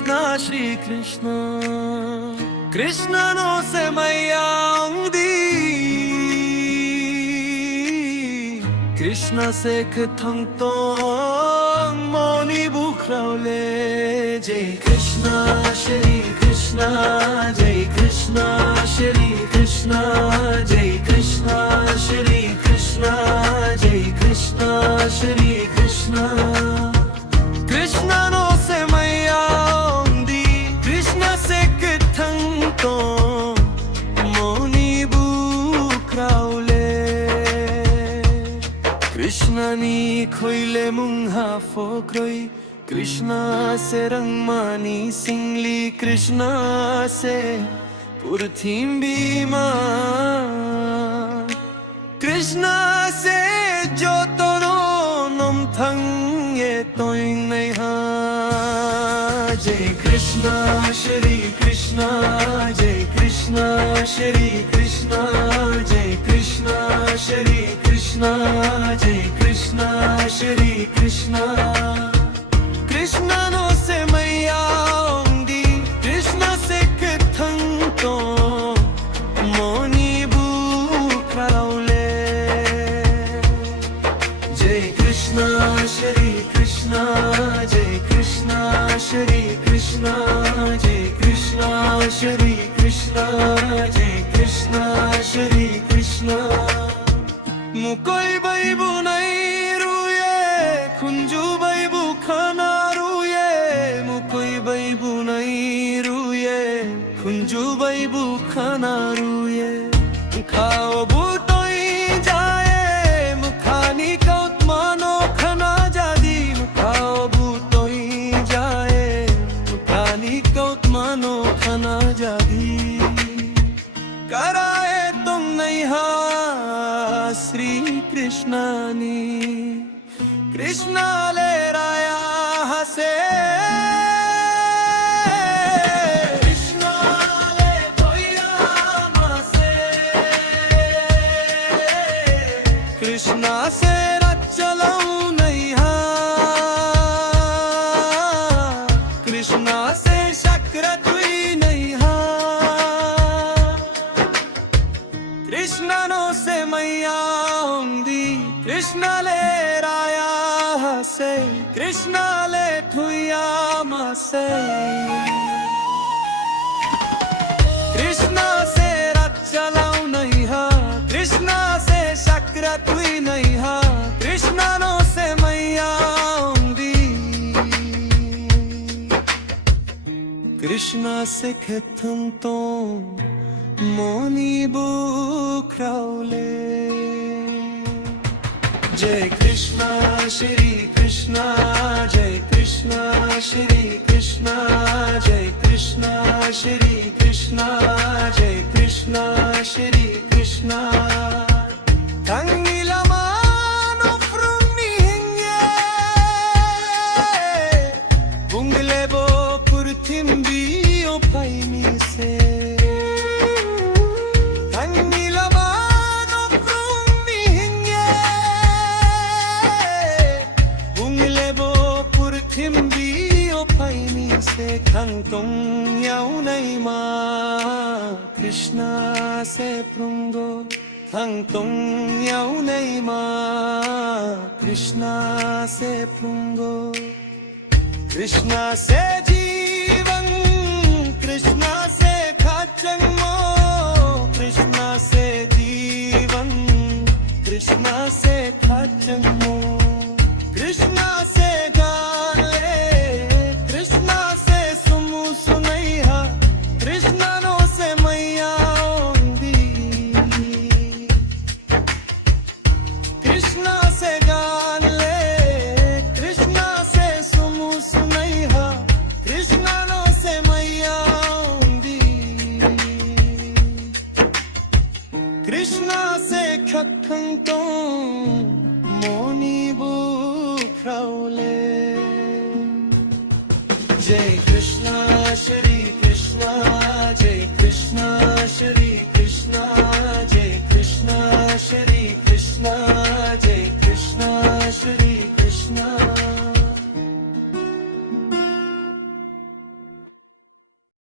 Krishna Shri Krishna Krishna no se mayaundi Krishna se kathang tong moni bukhraule Jai Krishna Shri Krishna Jai Krishna Shri Krishna Jai Krishna Shri Krishna Jai Krishna Shri Krishna Krishna no se mayaundi Krishna se kathang tong moni bukhraule Krishna ni khoile mungha fokroi Krishna se rangmani singli Krishna se purthimbi ma Krishna se jotono nom thang ye toing nei ha Jai Krishna Shri Krishna Jai Krishna Shri Krishna Jai Krishna Shri Krishna Jai Krishna Shri Krishna Krishna no se mayaundi Krishna se kathang tong moni bukhraule Jai Krishna Shri Krishna Jai Krishna Shri Krishna Jai Krishna Shri Krishna Jai Krishna Shri Krishna Mukoi bai bunai ruye khunju bai bukhana ruye Mukoi bai bunai ruye khunju bai bukhana ruye khao butoi jaye mukhani kaut mano khana jadi khao butoi jaye mukhani kaut mano khana jadi कराए तुम नहीं हा श्री कृष्णा नी कृष्णा ले राया हसे कृष्णा ले धोया मासे कृष्णा से रचलऊ नहीं हा कृष्णा से शक्र तुई नहीं हा Krishna no se mayaundi Krishna le raya hase Krishna le thuya mase Krishna se rachalau nahi ha Krishna se shakra tui nahi ha Krishna no se mayaundi Krishna se khatham tong moni bukhraule Jai Krishna Shri Krishna Jai Krishna Shri Krishna Jai Krishna Shri Krishna Jai Krishna Shri Krishna Tangila mano frumni hinge bungle bo purthimbi o paini se khang tong yau nei ma Krishna se prungo khang tong yau nei ma Krishna se prungo Krishna se jeevan Krishna se khachang mo Krishna se jeevan Krishna se khachang mo Krishna se Krishna se khathang tong moni bukhraule Jai Krishna Shri Krishna